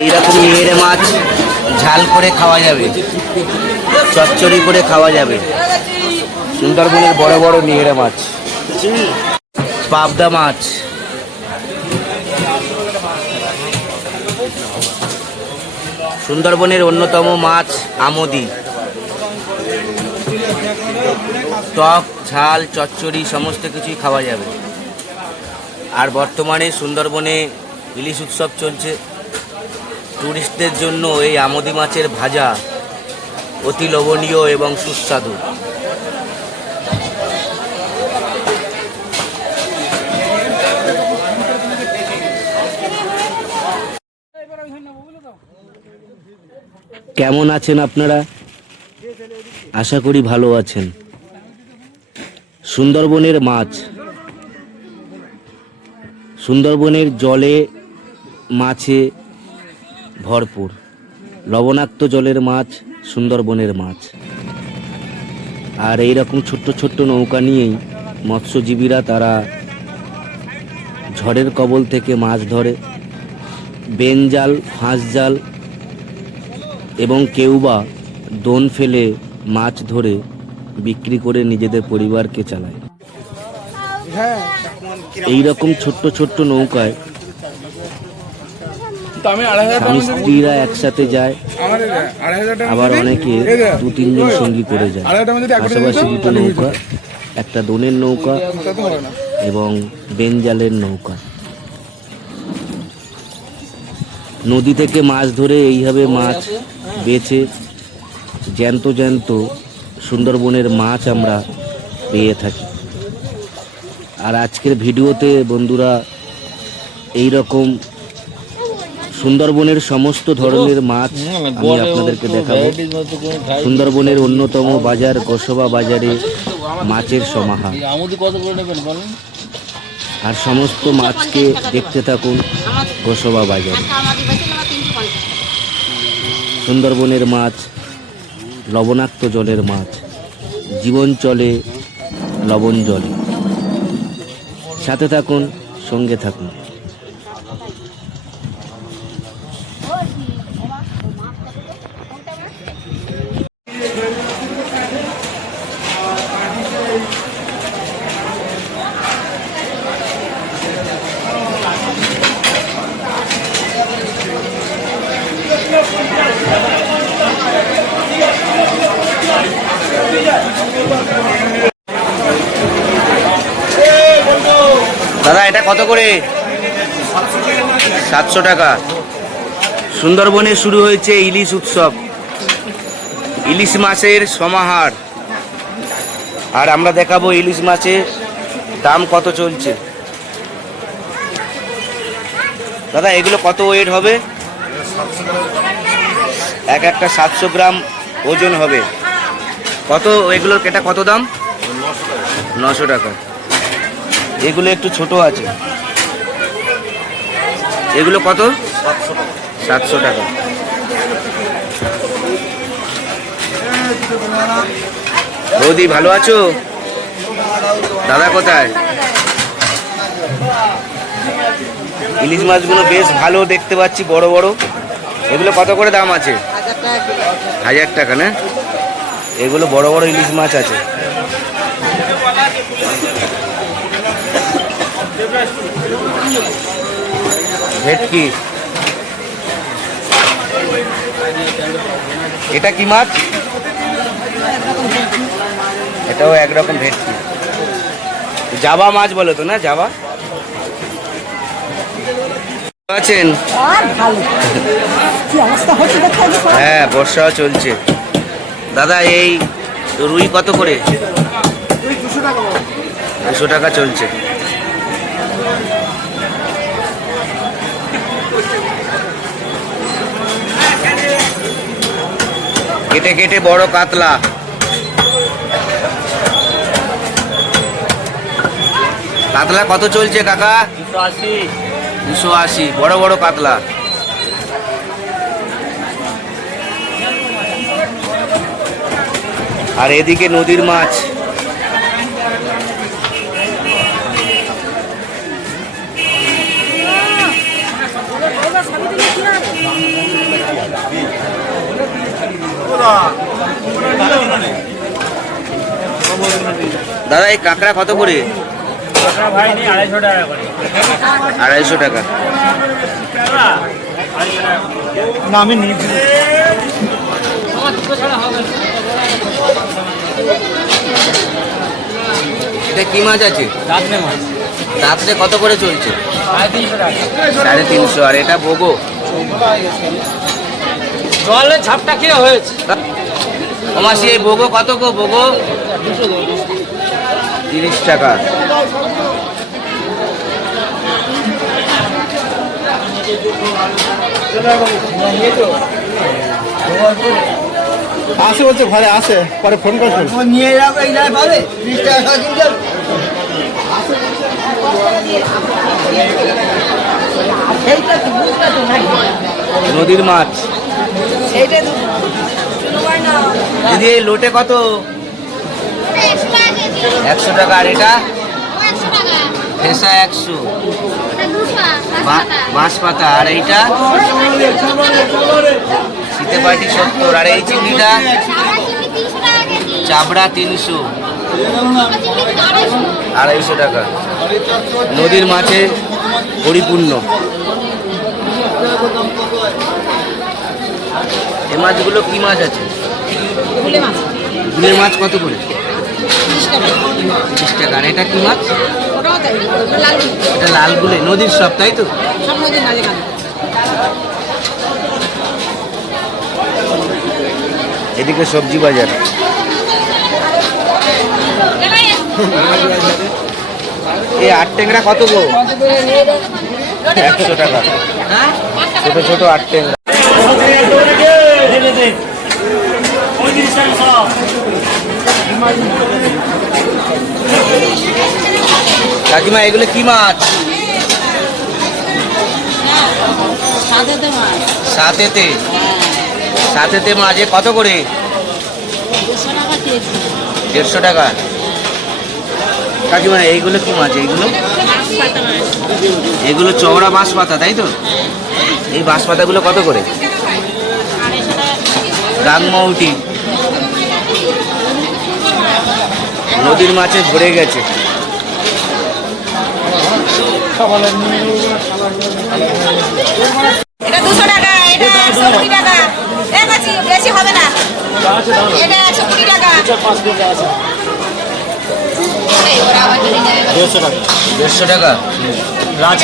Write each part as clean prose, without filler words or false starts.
এইরকম নিয়েরে মাছ ঝাল করে খাওয়া যাবে, চচ্চড়ি করে খাওয়া যাবে। সুন্দরবনের বড় বড় নিয়েরে মাছ, পাবদা মাছ, সুন্দরবনের অন্যতম মাছ আমোদি। টক ঝাল চচ্চড়ি সমস্ত কিছুই খাওয়া যাবে। আর বর্তমানে সুন্দরবনে ইলিশ উৎসব চলছে। টুরিস্টদের জন্য এই আমোদি মাছের ভাজা অতি লোভনীয় এবং সুস্বাদু। কেমন আছেন আপনারা? আশা করি ভালো আছেন। সুন্দরবনের মাছ, সুন্দরবনের জলে মাছে ভরপুর। লবণাক্ত জলের মাছ সুন্দরবনের মাছ। আর এইরকম ছোট্ট ছোট্ট নৌকা নিয়েই মৎস্যজীবীরা তারা ঝড়ের কবল থেকে মাছ ধরে। বেন জাল, ফাঁস জাল এবং কেউ বা দোন ফেলে মাছ ধরে বিক্রি করে নিজেদের পরিবারকে চালায়। এই রকম ছোট্ট ছোট্ট নৌকায় স্বামী স্ত্রীরা একসাথে যায়, আবার অনেকে 2-3 জন সঙ্গী করে যায়। পাশাপাশি দুটো নৌকা, একটা দোনের নৌকা এবং বেনজালের নৌকা। নদী থেকে মাছ ধরে এইভাবে মাছ বেচে জ্যান্ত জ্যান্ত সুন্দরবনের মাছ আমরা পেয়ে থাকি। আর আজকের ভিডিওতে বন্ধুরা এই রকম সুন্দরবনের সমস্ত ধরনের মাছ আমি আপনাদেরকে দেখাবো। সুন্দরবনের অন্যতম বাজার গোসবা বাজারে মাছের সমাহার। আর সমস্ত মাছকে দেখতে থাকুন গোসবা বাজারে। সুন্দরবনের মাছ লবণাক্ত জলের মাছ, জীবন চলে লবণ জলে। সাথে থাকুন, সঙ্গে থাকুন। দাদা এটা কত করে? 700 টাকা। সুন্দরবনে শুরু হয়েছে ইলিশ উৎসব, ইলিশ মাছের সমাহার। আর আমরা দেখাবো ইলিশ মাছের দাম কত চলছে। দাদা এগুলো কত ওয়েট হবে? একটা 700 গ্রাম ওজন হবে। কত এগুলোর, এটা কত দাম? 900 টাকা। এগুলো একটু ছোট আছে, এগুলো কত? 700 টাকা। বৌদি ভালো আছো? দাদা কোথায়? ইলিশ মাছগুলো বেশ ভালো দেখতে পাচ্ছি, বড় বড়। এগুলো কত করে দাম আছে? 1000 টাকা না? এগুলো বড় বড় ইলিশ মাছ আছে। ভেটকি, এটা কি মাছ? এটাও একরকম ভেটকি। জাবা মাছ বলো তো না? জাবা আছেন? হ্যাঁ, বর্ষাও চলছে। দাদা এই রুই কত করে? 200 টাকা চলছে। কেটে কেটে বড় কাতলা। কাতলা কত চলছে কাকা? 280। বড় বড় কাতলা। আর এদিকে নদীর মাছ। দাদা এই কাঁকড়া কত করে? 250 টাকা। না আমি নিয়ে এটা কি মাছ আছে? রাত্রে মাছ রাত্রে কত করে চলছে? 350। আর এটা ভোগো? জলের ঝাপটা কি হয়েছে? ও মাসি এই ভোগো কত গো? ভোগো 30 টাকা। আসে বলছে ঘরে আসে, পরে ফোন করছে নিয়ে যাবো এই জায়গায় পাবে 30 টাকা কিনতে। নদীর মাছ। দিদি এই লোটে কত? 100 টাকা। আর এটা ফেসা 100, বাঁশ পাতা। আর এইটা শীতে পাটি 70। আর এই চিংড়িটা চাবড়া 300, 250 টাকা। নদীর মাছে পরিপূর্ণ। এই মাছগুলো কি মাছ আছে? গুলের মাছ কত করে? 30 টাকা। আর এটা কি মাছ? এটা লাল গুলে। নদীর সব, তাই তো? এদিকে সবজি বাজার। এই 8 ট্যাংরা কত গো? 100 টাকা। ছোট ছোট 8 ট্যাংরা। কাকিমা এগুলো কি মাছ? সাথেতে। সাথেতে মাছ কত করে? 150 টাকা। কাকিমা এইগুলো কি মাছ? এগুলো চওড়া বাঁশ পাতা, তাই তো? এই বাঁশ পাতাগুলো কত করে? রাংমৌটি। নদীর মাছে ভরে গেছে। এটা 200 টাকা, এটা 120 টাকা। বেশি হবে না। এটা 120 টাকা। 150 টাকা। লাল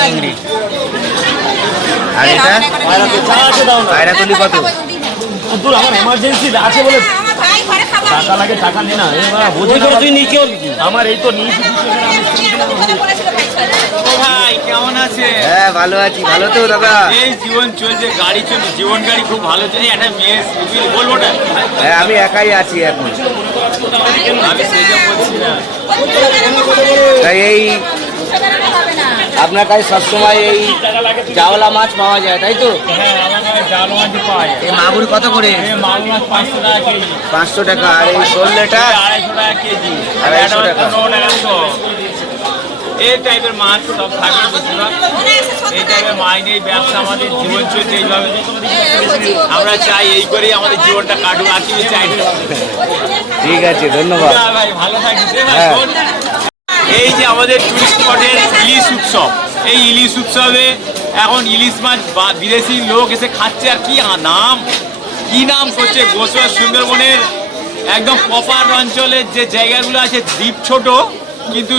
চিংড়ি। আর এটা পায়রাতলি কত? আমার এমার্জেন্সি আছে বলে টাকা লাগে, টাকা নে না। তুই নিচে আমার এই তো নিয়েছি। ভাই কেমন আছে? হ্যাঁ ভালো আছি। ভালো তো দাদা? এই জীবন চলছে, গাড়ি চলছে, জীবন গাড়ি খুব ভালো চলছে। একটা মেয়ে বলবো না? হ্যাঁ আমি একাই আছি এখন। আমি সেটা বলছি না। তাই এই আপনার কাছে সবসময় এই জাওলা মাছ পাওয়া যায়, তাই তো? হ্যাঁ আমার কাছে জাল মাছই পাওয়া যায়। এই মাগুর কত করে? মাগুর মাছ 500 টাকা কেজি। 500 টাকা। আর এই শোললেটা 250 টাকা কেজি। 250 টাকা। এই টাইপের মাছ সব থাকে বেশিরভাগ। এই টাইপের মাছ নিয়ে ব্যবসা, আমাদের জীবন চলছে এইভাবে। আমরা চাই এই করেই আমাদের জীবনটা কাটুক, আর কিছু চাই না। ঠিক আছে, ধন্যবাদ। ভাই ভালো থাকিস। হ্যাঁ। এই যে আমাদের টুরিস্ট স্পটের ইলিশ উৎসব, এই ইলিশ উৎসবে এখন ইলিশ মাছ বিদেশি লোক এসে খাচ্ছে। আর কি নাম করছে গোসবা সুন্দরবনের একদম প্রপার অঞ্চলের যে জায়গাগুলো আছে, দ্বীপ ছোট কিন্তু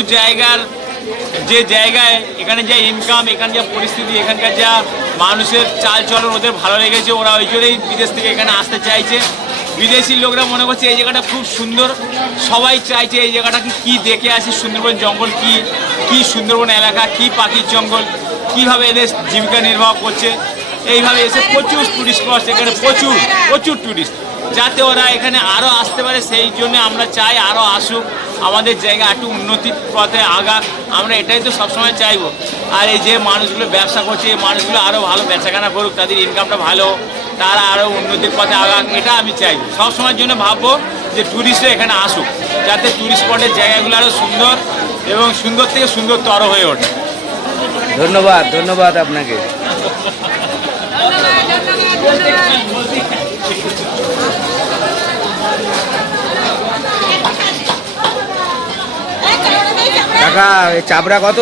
যে জায়গায় এখানে যা ইনকাম, এখানে যা পরিস্থিতি, এখানকার যা মানুষের চাল চলন ওদের ভালো লেগেছে। ওরা ওই জন্যই বিদেশ থেকে এখানে আসতে চাইছে। বিদেশি লোকরা মনে করছে এই জায়গাটা খুব সুন্দর। সবাই চাইছে এই জায়গাটাকে কি দেখে আসি, সুন্দরবন জঙ্গল কি সুন্দরবন এলাকা, কি পাখির জঙ্গল, কিভাবে এদের জীবিকা নির্বাহ করছে। এইভাবে এসে প্রচুর টুরিস্ট আসছে এখানে, প্রচুর টুরিস্ট, যাতে ওরা এখানে আরও আসতে পারে। সেই জন্য আমরা চাই আরও আসুক, আমাদের জায়গা একটু উন্নতির পথে আগাক। আমরা এটাই তো সবসময় চাইবো। আর এই যে মানুষগুলো ব্যবসা করছে, এই মানুষগুলো আরও ভালো বেচাকেনা করুক, তাদের ইনকামটা ভালো, তারা আরও উন্নতির পথে আগাক, এটা আমি চাইবো। সবসময়ের জন্য ভাববো যে টুরিস্টরা এখানে আসুক, যাতে টুরিস্ট স্পটের জায়গাগুলো আরও সুন্দর এবং সুন্দর থেকে সুন্দরতর হয়ে ওঠে। ধন্যবাদ আপনাকে। টাকা। চাবড়া কত?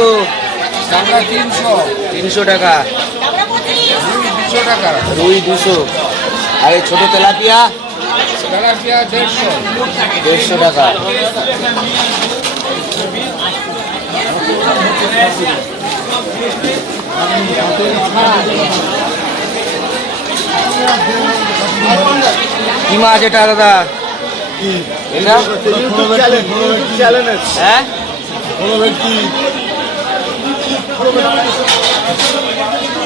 আমরা 300, 300 টাকা। 200 টাকা, রুই 200। আর এই ছোট তেলাপিয়া তেলাপিয়া 150, 150 টাকা। কি মাছ এটা দাদা? এটা হ্যাঁ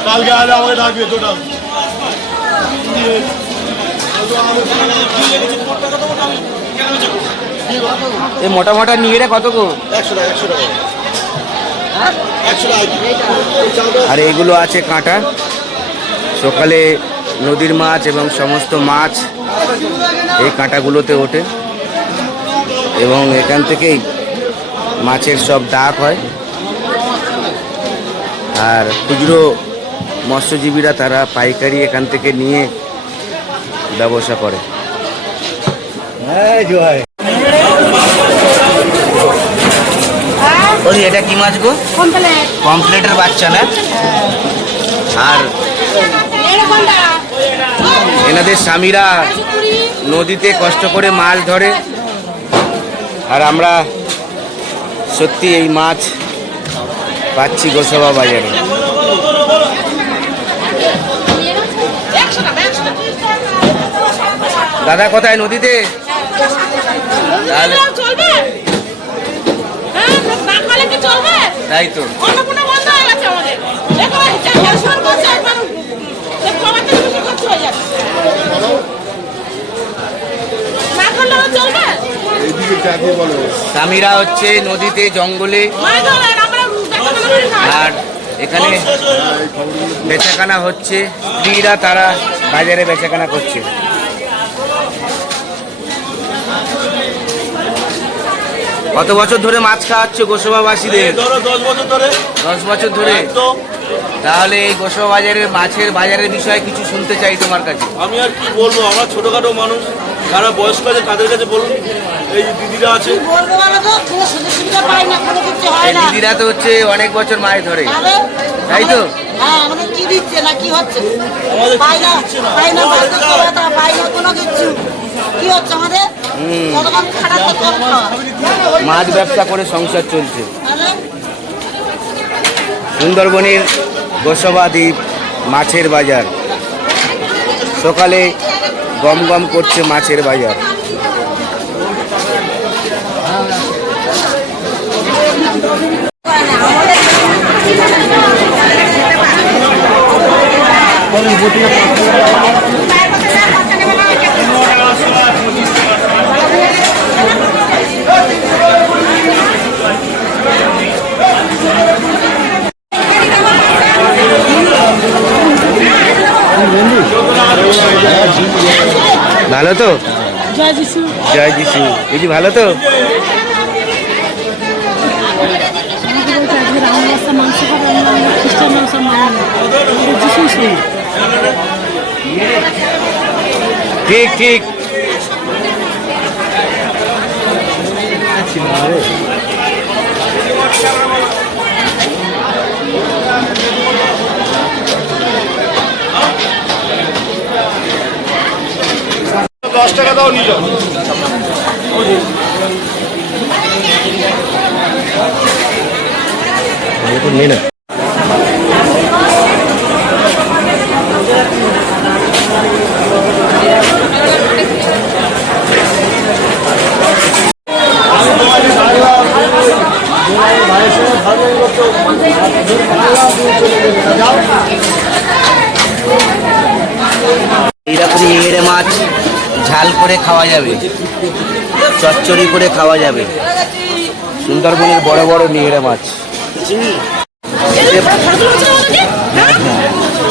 কালকে আজ আমাকে ডাকবে তোটা এই মোটা মোটা নিয়ে রে কত গো? 100 টাকা 100 টাকা 100 টাকা। আর এগুলো আছে কাঁটা। সকালে নদীর মাছ এবং সমস্ত মাছ এই কাঁটাগুলোতে ওঠে এবং এখান থেকেই মাছের সব ডাক হয়। আর খুচরো মৎস্যজীবীরা তারা পাইকারি এখান থেকে নিয়ে ব্যবসা করে। ওই এটা কি মাছ গো? পমফ্লেটের বাচ্চা না? আর এনাদের স্বামীরা নদীতে কষ্ট করে মাছ ধরে, আর আমরা সত্যি এই মাছ পাচ্ছি গোসাবা বাজারে। দাদা কোথায়? নদীতে? তাহলে চলবে? হ্যাঁ, না খালে কি চলবে? তাই তো। অন্নপূর্ণা বন্ধ হয়ে গেছে আমাদের। দেখো ক্যালসিয়াম করছে একবার খাবার থেকে বেশি খরচ হয়ে যাচ্ছে। না করলে আমার চলবে? স্বামীরা হচ্ছে নদীতে জঙ্গলে, মাছ ধরে আমরা দেখাশোনা করি না। আর এখানে বেচাকেনা হচ্ছে। স্ত্রীরা তারা বাজারে বেচাকেনা করছে। কত বছর ধরে মাছ খাওয়াচ্ছ গোসাবাসীদের? 10 বছর ধরে 10 বছর ধরে। একদম। তাহলে এই গোসাবা বাজারের মাছের বাজারের বিষয়ে কিছু শুনতে চাই তোমার কাছে। আমি আর কি বলবো, আমরা ছোটখাটো মানুষ, যারা বয়স্ক আছে তাদের কাছে বলুন। এই যে দিদিরা আছে, বলবো বলো তো, কোনো সুযোগ সুবিধা পাই না, কোনো কিছু হয় এই না। দিদিরা তো হচ্ছে অনেক বছর মাছ ধরে, তাহলে তাই তো? হ্যাঁ, আমাদের কি দিচ্ছে না কি হচ্ছে? আমাদের পাই না, দিচ্ছে না। পাই না, বার্ধক্য ভাতা, পাই না কোনো কিছু। কি হচ্ছে আমাদের? যতক্ষণ খাটা ততক্ষণ খাওয়া। মাছ ব্যবসা করে সংসার চলছে। তাহলে সুন্দরবনের গোসাবা দ্বীপ মাছের বাজার। সকালে গম গম করছে মাছের বাজার। ভালো তো? জয় যিশু। জয় যিশু। দিদি ভালো তো? ঠিক ঠিক। দশ টাকা দাও নিয়ে যাও। নিয়ে না। এইরকম ইংড়ে মাছ ঝাল করে খাওয়া যাবে, চচ্চড়ি করে খাওয়া যাবে। সুন্দরবনের বড় বড় নিংড়ে মাছ।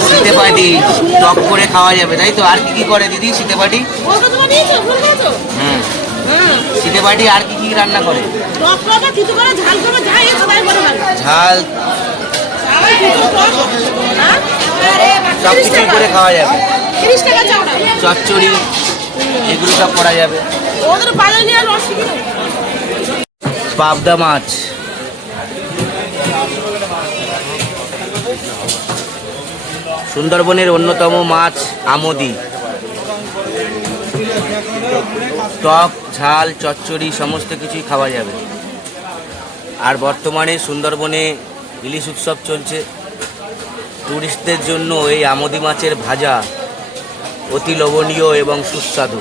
শীতে পাটি টক করে খাওয়া যাবে, তাই তো? আর কি কি করে দিদি শীতে পাটি? হুম, শীতে পাটি আর কি কি রান্না করে? ঝাল সব কিছু করে খাওয়া যাবে। চচ্চড়ি এগুলো সব করা যাবে। পাবদা মাছ সুন্দরবনের অন্যতম মাছ আমোদি। টক ঝাল চচ্চড়ি সমস্ত কিছুই খাওয়া যাবে। আর বর্তমানে সুন্দরবনে ইলিশ উৎসব চলছে। টুরিস্টদের জন্য এই আমোদি মাছের ভাজা অতি লোভনীয় এবং সুস্বাদু।